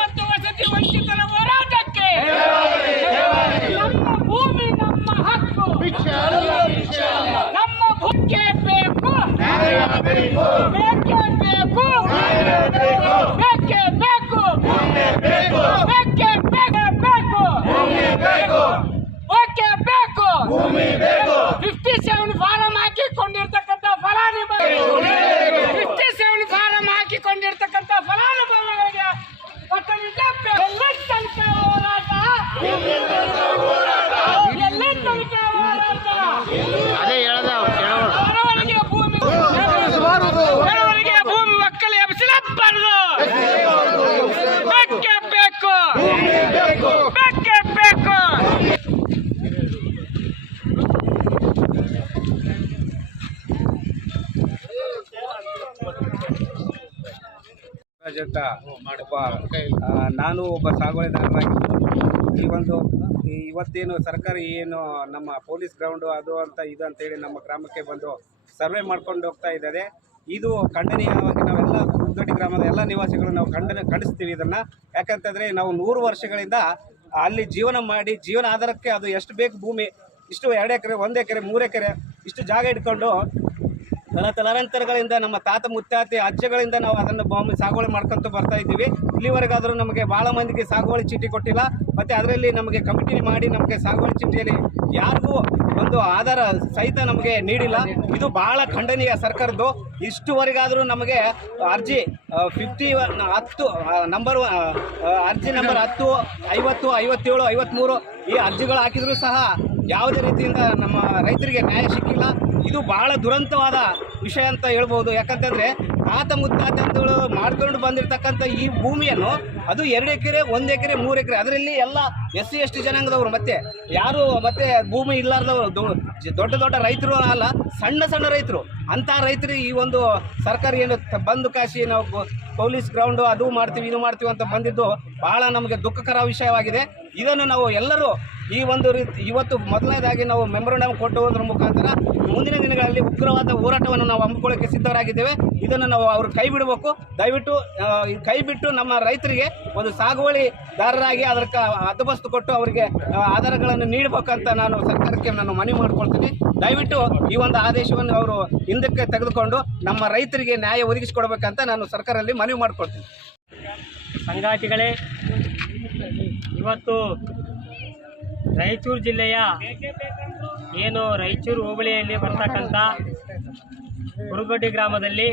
ಮತ್ತು ವಸತಿ ವಂಚಿತರ ಹೋರಾಟಕ್ಕೆ ನಮ್ಮ ಭೂಮಿ ನಮ್ಮ ಹಕ್ಕು ನಮ್ಮ ಭೂಮಿಗೆ ಬೇಕು ಬೇಕೇ ಬೇಕು ಬೇಕೇ ಬೇಕು ಬೇಕೇ ಬೇಕು ಓಕೆ ಬೇಕು ಫಿಫ್ಟಿ ಸೆವೆನ್ ಫಾರಂ ಹಾಕಿಕೊಂಡಿರ್ತಕ್ಕಂಥ ಫಲಾನುಭವಿಗಳು ಫಿಫ್ಟಿ ಸೆವೆನ್ ಫಾರಂ ಹಾಕಿಕೊಂಡಿರ್ತಕ್ಕಂಥ ಫಲಾನುಭವಿಗಳಿಗೆ ಕೊಟ್ಟಂತ ಎಲ್ಲಿ ತನಕ ಹೋರಾಟ ಎಲ್ಲಿ ತನಕ ಹೋರಾಟ ಅದೇ ಹೇಳ್ದ ಬಡವರಿಗೆ ಭೂಮಿ ಬಡವರಿಗೆ ಭೂಮಿ ಒಕ್ಕಲು ಎಬ್ಬಿಸಲಬಾರದು ಬೇಕೇ ಬೇಕು ಬೇಕೇ ಬೇಕು ಪ್ರಾಜೆಕ್ಟ ಒಬ್ಬ ನಾನು ಒಬ್ಬ ಸಾಗುವಳಿದಾರರಾಗಿದ್ದು ಈ ಒಂದು ಇವತ್ತೇನು ಸರ್ಕಾರ ಏನು ನಮ್ಮ ಪೊಲೀಸ್ ಗ್ರೌಂಡು ಅದು ಅಂತ ಇದು ಅಂತೇಳಿ ನಮ್ಮ ಗ್ರಾಮಕ್ಕೆ ಬಂದು ಸರ್ವೆ ಮಾಡ್ಕೊಂಡು ಹೋಗ್ತಾ ಇದ್ದಾರೆ. ಇದು ಖಂಡನೀಯವಾಗಿ ನಾವೆಲ್ಲ ಕುರ್ತೋಟಿ ಗ್ರಾಮದ ಎಲ್ಲ ನಿವಾಸಿಗಳು ನಾವು ಖಂಡನೆ, ಖಂಡಿಸ್ತೀವಿ ಇದನ್ನು. ಯಾಕಂತಂದರೆ ನಾವು ನೂರು ವರ್ಷಗಳಿಂದ ಅಲ್ಲಿ ಜೀವನ ಮಾಡಿ ಜೀವನ ಆಧಾರಕ್ಕೆ ಅದು ಎಷ್ಟು ಬೇಕು ಭೂಮಿ, ಇಷ್ಟು ಎರಡು ಎಕರೆ, ಒಂದು ಎಕರೆ, ಮೂರು ಎಕರೆ, ಇಷ್ಟು ಜಾಗ ಇಟ್ಕೊಂಡು ತಲ ತಲಾಂತರಗಳಿಂದ ನಮ್ಮ ತಾತ ಮುತ್ತಾತಿ ಅಜ್ಜಗಳಿಂದ ನಾವು ಅದನ್ನು ಬಾಂಬೆ ಸಾಗುವಳಿ ಮಾಡ್ಕೊಂತ ಬರ್ತಾ ಇದ್ದೀವಿ. ಇಲ್ಲಿವರೆಗಾದರೂ ನಮಗೆ ಭಾಳ ಮಂದಿಗೆ ಸಾಗುವಳಿ ಚೀಟಿ ಕೊಟ್ಟಿಲ್ಲ. ಮತ್ತು ಅದರಲ್ಲಿ ನಮಗೆ ಕಮಿಟಿ ಮಾಡಿ ನಮಗೆ ಸಾಗುವಳಿ ಚೀಟಿಯಲ್ಲಿ ಯಾರಿಗೂ ಒಂದು ಆಧಾರ ಸಹಿತ ನಮಗೆ ನೀಡಿಲ್ಲ. ಇದು ಭಾಳ ಖಂಡನೀಯ ಸರ್ಕಾರದ್ದು. ಇಷ್ಟುವರೆಗಾದರೂ ನಮಗೆ ಅರ್ಜಿ ಫಿಫ್ಟಿ ಹತ್ತು ನಂಬರ್ ಅರ್ಜಿ ನಂಬರ್ ಹತ್ತು, ಐವತ್ತು, ಐವತ್ತೇಳು ಐವತ್ತ್ಮೂರು ಈ ಅರ್ಜಿಗಳು ಹಾಕಿದರೂ ಸಹ ಯಾವುದೇ ರೀತಿಯಿಂದ ನಮ್ಮ ರೈತರಿಗೆ ನ್ಯಾಯ ಸಿಕ್ಕಿಲ್ಲ. ಇದು ಬಹಳ ದುರಂತವಾದ ವಿಷಯ ಅಂತ ಹೇಳ್ಬೋದು. ಯಾಕಂತಂದರೆ ತಾತ ಮುತ್ತಾತಂತಗಳು ಮಾಡ್ಕೊಂಡು ಬಂದಿರತಕ್ಕಂಥ ಈ ಭೂಮಿಯನ್ನು ಅದು ಎರಡು ಎಕರೆ, ಒಂದು ಎಕರೆ, ಮೂರು ಎಕರೆ, ಅದರಲ್ಲಿ ಎಲ್ಲ ಎಸ್ ಸಿ, ಎಸ್ ಟಿ ಜನಾಂಗದವರು ಮತ್ತೆ ಯಾರು ಮತ್ತೆ ಭೂಮಿ ಇಲ್ಲಾರ್ದವರು ದೊಡ್ಡ ದೊಡ್ಡ ರೈತರು ಅಲ್ಲ, ಸಣ್ಣ ಸಣ್ಣ ರೈತರು. ಅಂಥ ರೈತರು ಈ ಒಂದು ಸರ್ಕಾರ ಏನು ಬಂದು ಕಾಶಿ ನಾವು ಪೊಲೀಸ್ ಗ್ರೌಂಡು ಅದು ಮಾಡ್ತೀವಿ, ಇದು ಮಾಡ್ತೀವಿ ಅಂತ ಬಂದಿದ್ದು ಬಹಳ ನಮಗೆ ದುಃಖಕರ ವಿಷಯವಾಗಿದೆ. ಇದನ್ನು ನಾವು ಎಲ್ಲರೂ ಈ ಒಂದು ರೀತಿ, ಇವತ್ತು ಮೊದಲನೇದಾಗಿ ನಾವು ಮೆಮೊರಂಡಮ್ ಕೊಟ್ಟು ಹೋದ್ರ ಮುಖಾಂತರ ಮುಂದಿನ ದಿನಗಳಲ್ಲಿ ಉಗ್ರವಾದ ಹೋರಾಟವನ್ನು ನಾವು ಹಮ್ಮಿಕೊಳ್ಳೋಕ್ಕೆ ಸಿದ್ಧರಾಗಿದ್ದೇವೆ. ಇದನ್ನು ನಾವು ಅವರು ಕೈ ಬಿಡಬೇಕು. ದಯವಿಟ್ಟು ಕೈ ಬಿಟ್ಟು ನಮ್ಮ ರೈತರಿಗೆ ಒಂದು ಸಾಗುವಳಿದಾರರಾಗಿ ಅದಕ್ಕೆ ಅದಬಸ್ತು ಕೊಟ್ಟು ಅವರಿಗೆ ಆಧಾರಗಳನ್ನು ನೀಡಬೇಕಂತ ನಾನು ಸರ್ಕಾರಕ್ಕೆ ನಾನು ಮನವಿ ಮಾಡ್ಕೊಳ್ತೀನಿ. ದಯವಿಟ್ಟು ಈ ಒಂದು ಆದೇಶವನ್ನು ಅವರು ಹಿಂದಕ್ಕೆ ತೆಗೆದುಕೊಂಡು ನಮ್ಮ ರೈತರಿಗೆ ನ್ಯಾಯ ಒದಗಿಸಿಕೊಡ್ಬೇಕಂತ ನಾನು ಸರ್ಕಾರದಲ್ಲಿ ಮನವಿ ಮಾಡ್ಕೊಳ್ತೀನಿ. ಸಂಗಾತಿಗಳೇ ಇವತ್ತು ರಾಯಚೂರು ಜಿಲ್ಲೆಯ ಏನು ರಾಯಚೂರು ಹೋಬಳಿಯಲ್ಲಿ ಬರ್ತಕ್ಕಂಥ ಕುರುಗಡ್ಡಿ ಗ್ರಾಮದಲ್ಲಿ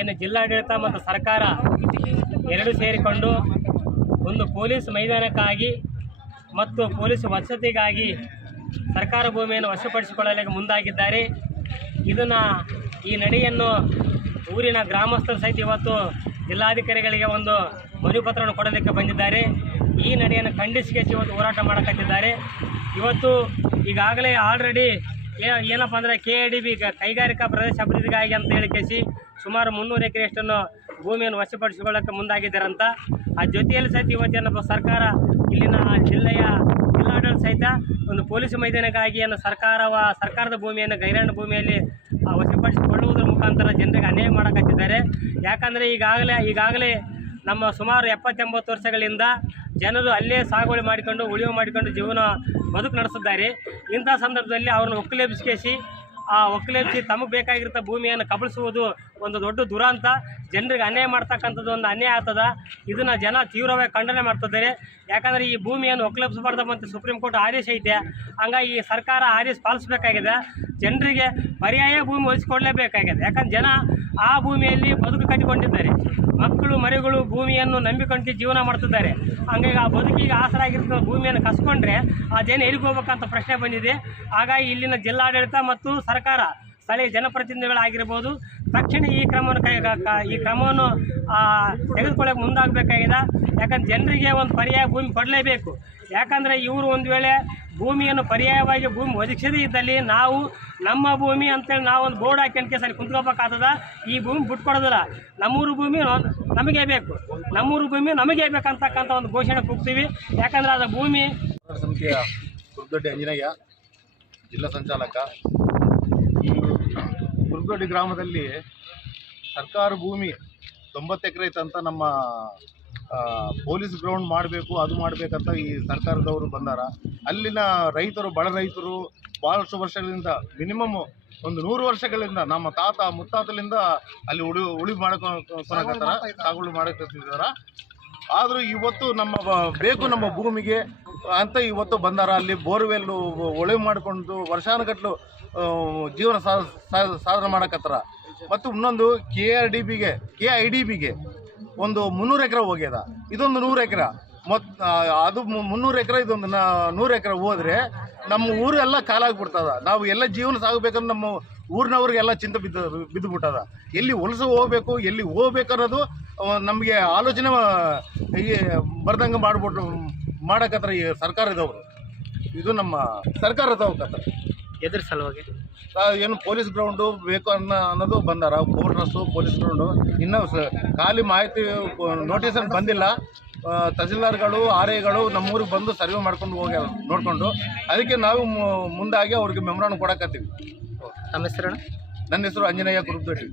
ಏನು ಜಿಲ್ಲಾಡಳಿತ ಮತ್ತು ಸರ್ಕಾರ ಎರಡು ಸೇರಿಕೊಂಡು ಒಂದು ಪೊಲೀಸ್ ಮೈದಾನಕ್ಕಾಗಿ ಮತ್ತು ಪೊಲೀಸ್ ವಸತಿಗಾಗಿ ಸರ್ಕಾರ ಭೂಮಿಯನ್ನು ವಶಪಡಿಸಿಕೊಳ್ಳಲು ಮುಂದಾಗಿದ್ದಾರೆ. ಇದನ್ನು ಈ ನಡೆಯನ್ನು ಊರಿನ ಗ್ರಾಮಸ್ಥರು ಸಹಿತ ಇವತ್ತು ಜಿಲ್ಲಾಧಿಕಾರಿಗಳಿಗೆ ಒಂದು ಮನವಿ ಪತ್ರವನ್ನು ಕೊಡೋದಕ್ಕೆ ಬಂದಿದ್ದಾರೆ. ಈ ನಡೆಯನ್ನು ಖಂಡಿಸಿ ಇವತ್ತು ಹೋರಾಟ ಮಾಡಕತ್ತಿದ್ದಾರೆ. ಇವತ್ತು ಈಗಾಗಲೇ ಆಲ್ರೆಡಿ ಏನಪ್ಪ ಅಂದರೆ ಕೆ ಎ ಡಿ ಬಿ ಕೈಗಾರಿಕಾ ಪ್ರದೇಶ ಅಭಿವೃದ್ಧಿಗಾಗಿ ಅಂತ ಹೇಳಿ ಕೇಸಿ ಸುಮಾರು ಮುನ್ನೂರು ಎಕರೆಯಷ್ಟನ್ನು ಭೂಮಿಯನ್ನು ವಶಪಡಿಸಿಕೊಳ್ಳಕ್ಕೆ ಮುಂದಾಗಿದ್ದಾರಂತ. ಆ ಜೊತೆಯಲ್ಲಿ ಸಹಿತ ಇವತ್ತೇನಪ್ಪ ಸರ್ಕಾರ ಇಲ್ಲಿನ ಜಿಲ್ಲೆಯ ಜಿಲ್ಲಾಡಳಿತ ಸಹಿತ ಒಂದು ಪೊಲೀಸ್ ಮೈದಾನಕ್ಕಾಗಿ ಏನು ಸರ್ಕಾರವ ಸರ್ಕಾರದ ಭೂಮಿಯನ್ನು, ಗೈರಾಣ ಭೂಮಿಯಲ್ಲಿ ವಶಪಡಿಸಿಕೊಳ್ಳುವುದರ ಮುಖಾಂತರ ಜನರಿಗೆ ಅನ್ಯಾಯ ಮಾಡಕತ್ತಿದ್ದಾರೆ. ಯಾಕಂದರೆ ಈಗಾಗಲೇ ಈಗಾಗಲೇ ನಮ್ಮ ಸುಮಾರು ಎಪ್ಪತ್ತೆಂಬತ್ತು ವರ್ಷಗಳಿಂದ ಜನರು ಅಲ್ಲೇ ಸಾಗುವಳಿ ಮಾಡಿಕೊಂಡು, ಉಳಿವು ಮಾಡಿಕೊಂಡು ಜೀವನ ಬದುಕು ನಡೆಸಿದ್ದಾರೆ. ಇಂಥ ಸಂದರ್ಭದಲ್ಲಿ ಅವ್ರನ್ನ ಒಕ್ಕಲೆಬ್ಸ್ಕೇಸಿ ಆ ಒಕ್ಕಲೆಬ್ಸಿ ತಮಗೆ ಬೇಕಾಗಿರೋ ಭೂಮಿಯನ್ನು ಕಬಳಿಸುವುದು ಒಂದು ದೊಡ್ಡ ದುರಂತ, ಜನರಿಗೆ ಅನ್ಯಾಯ ಮಾಡ್ತಕ್ಕಂಥದ್ದು ಒಂದು ಅನ್ಯಾಯ ಆಗ್ತದ. ಇದನ್ನು ಜನ ತೀವ್ರವಾಗಿ ಖಂಡನೆ ಮಾಡ್ತಿದ್ದಾರೆ. ಯಾಕಂದರೆ ಈ ಭೂಮಿಯನ್ನು ಒಕ್ಕಲೆಬ್ಸಬಾರ್ದು ಅಂತ ಸುಪ್ರೀಂ ಕೋರ್ಟ್ ಆದೇಶ ಐತೆ. ಹಂಗಾಗಿ ಈ ಸರ್ಕಾರ ಆದೇಶ ಪಾಲಿಸಬೇಕಾಗಿದೆ. ಜನರಿಗೆ ಪರ್ಯಾಯ ಭೂಮಿ ಒಲಿಸಿಕೊಡಲೇಬೇಕಾಗಿದೆ ಯಾಕಂದ್ರೆ ಜನ ಆ ಭೂಮಿಯಲ್ಲಿ ಬದುಕು ಕಟ್ಟಿಕೊಂಡಿದ್ದಾರೆ. ಮಕ್ಕಳು, ಮರಿಗಳು ಭೂಮಿಯನ್ನು ನಂಬಿಕೊಂಡು ಜೀವನ ಮಾಡ್ತಿದ್ದಾರೆ. ಹಂಗಾಗಿ ಆ ಬದುಕಿಗೆ ಆಸರಾಗಿರೋ ಭೂಮಿಯನ್ನು ಕಸ್ಕೊಂಡ್ರೆ ಆ ಜನ ಎಲ್ಲಿಗೆ ಹೋಗ್ಬೇಕಂತ ಪ್ರಶ್ನೆ ಬಂದಿದೆ. ಹಾಗಾಗಿ ಇಲ್ಲಿನ ಜಿಲ್ಲಾಡಳಿತ ಮತ್ತು ಸರ್ಕಾರ ಸ್ಥಳೀಯ ಜನಪ್ರತಿನಿಧಿಗಳಾಗಿರ್ಬೋದು, ತಕ್ಷಣ ಈ ಕ್ರಮವನ್ನು ಕೈ ಈ ಕ್ರಮವನ್ನು ತೆಗೆದುಕೊಳ್ಳೋಕೆ ಮುಂದಾಗಬೇಕಾಗಿದೆ. ಯಾಕಂದ್ರೆ ಜನರಿಗೆ ಒಂದು ಪರ್ಯಾಯ ಭೂಮಿ ಕೊಡಲೇಬೇಕು. ಯಾಕಂದರೆ ಇವರು ಒಂದು ವೇಳೆ ಭೂಮಿಯನ್ನು ಪರ್ಯಾಯವಾಗಿ ಭೂಮಿ ಒದಗಿಸದೇ ಇದ್ದಲ್ಲಿ ನಾವು ನಮ್ಮ ಭೂಮಿ ಅಂತೇಳಿ ನಾವು ಒಂದು ಬೋರ್ಡ್ ಹಾಕೊಂಡು ಕೇಸಲ್ಲಿ ಕುಂತ್ಕೋಬೇಕಾಗ್ತದ ಈ ಭೂಮಿ ಬಿಟ್ಕೊಡೋದಿಲ್ಲ. ನಮ್ಮೂರು ಭೂಮಿ ನಮಗೆ ಬೇಕು. ನಮ್ಮೂರು ಭೂಮಿ ನಮಗೆ ಬೇಕಂತಕ್ಕಂಥ ಒಂದು ಘೋಷಣೆ ಕೂಗ್ತೀವಿ. ಯಾಕಂದ್ರೆ ಅದು ಭೂಮಿ ಸಮಿತಿಯ ಕುರ್ದೊಡ್ಡಿ ಅಂಜನಯ್ಯ ಜಿಲ್ಲಾ ಸಂಚಾಲಕ ಕುರ್ಗೋಡಿ ಗ್ರಾಮದಲ್ಲಿ ಸರ್ಕಾರ ಭೂಮಿ ತೊಂಬತ್ತು ಎಕರೆ ಐತಂತ ನಮ್ಮ ಪೊಲೀಸ್ ಗ್ರೌಂಡ್ ಮಾಡಬೇಕು ಅದು ಮಾಡಬೇಕಂತ ಈ ಸರ್ಕಾರದವರು ಬಂದಾರ. ಅಲ್ಲಿನ ರೈತರು ಬಡ ರೈತರು ಭಾಳಷ್ಟು ವರ್ಷಗಳಿಂದ ಮಿನಿಮಮ್ ಒಂದು ನೂರು ವರ್ಷಗಳಿಂದ ನಮ್ಮ ತಾತ ಮುತ್ತಾತಲಿಂದ ಅಲ್ಲಿ ಉಳಿ ಉಳಿ ಮಾಡ್ಕೊಳಕತ್ತಾರ ಸಾಗುವಳಿ ಮಾಡಕತ್ತಿದಾರ ಆದರೂ ಇವತ್ತು ನಮ್ಮ ಬೇಕು ನಮ್ಮ ಭೂಮಿಗೆ, ಅಂತ ಇವತ್ತು ಬಂದಾರ. ಅಲ್ಲಿ ಬೋರ್ವೆಲ್ಲು ಒಳೆ ಮಾಡಿಕೊಂಡು ವರ್ಷಾನುಗಟ್ಲು ಜೀವನ ಸಾಧನೆ ಮಾಡಕತ್ತಾರ. ಮತ್ತು ಇನ್ನೊಂದು ಕೆ ಆರ್ ಡಿ ಬಿಗೆ ಕೆ ಐ ಡಿ ಬಿಗೆ ಒಂದು ಮುನ್ನೂರು ಎಕರೆ ಹೋಗ್ಯದ. ಇದೊಂದು ನೂರು ಎಕರೆ. ಮತ್ತು ಅದು ಮುನ್ನೂರು ಎಕರೆ, ಇದೊಂದು ನೂರು ಎಕರೆ ಹೋದ್ರೆ ನಮ್ಮ ಊರೆಲ್ಲ ಕಾಲಾಗ್ಬಿಡ್ತದ. ನಾವು ಎಲ್ಲ ಜೀವನ ಸಾಗಬೇಕಂದ್ರೆ ನಮ್ಮ ಊರಿನವ್ರಿಗೆಲ್ಲ ಚಿಂತೆ ಬಿದ್ದು ಬಿದ್ದು ಬಿಟ್ಟದ ಎಲ್ಲಿ ಹೊಲಸು ಹೋಗ್ಬೇಕು, ಎಲ್ಲಿ ಹೋಗ್ಬೇಕು ಅನ್ನೋದು ನಮಗೆ ಆಲೋಚನೆ ಈ ಬರ್ದಂಗೆ ಮಾಡ್ಬಿಟ್ಟು ಮಾಡಕತ್ತಾರೆ ಈ ಸರ್ಕಾರದವರು. ಇದು ನಮ್ಮ ಸರ್ಕಾರದವ್ರ ಎದ್ರ ಸಲುವಾಗಿ? ಏನು ಪೊಲೀಸ್ ಗ್ರೌಂಡು ಬೇಕು ಅನ್ನೋ ಅನ್ನೋದು ಬಂದಾರ. ಬೋರ್ಡ್ರಸ್ಸು ಪೊಲೀಸ್ ಗ್ರೌಂಡು. ಇನ್ನೂ ಸ ಖಾಲಿ ಮಾಹಿತಿ ನೋಟಿಸ್ ಬಂದಿಲ್ಲ. ತಹಸೀಲ್ದಾರ್ಗಳು ಆರ್ ಐಗಳು ನಮ್ಮೂರಿಗೆ ಬಂದು ಸರ್ವೆ ಮಾಡ್ಕೊಂಡು ಹೋಗ್ಯಾರ ನೋಡಿಕೊಂಡು. ಅದಕ್ಕೆ ನಾವು ಮುಂದಾಗಿ ಅವ್ರಿಗೆ ಮೆಮೊರಾಂಡ್ ಕೊಡಕತ್ತೀವಿ. ನಮ್ಮ ಹೆಸರು ನನ್ನ ಹೆಸರು ಅಂಜನೇಯ ಕುರುಬ್ದೊಡ್ಡಿ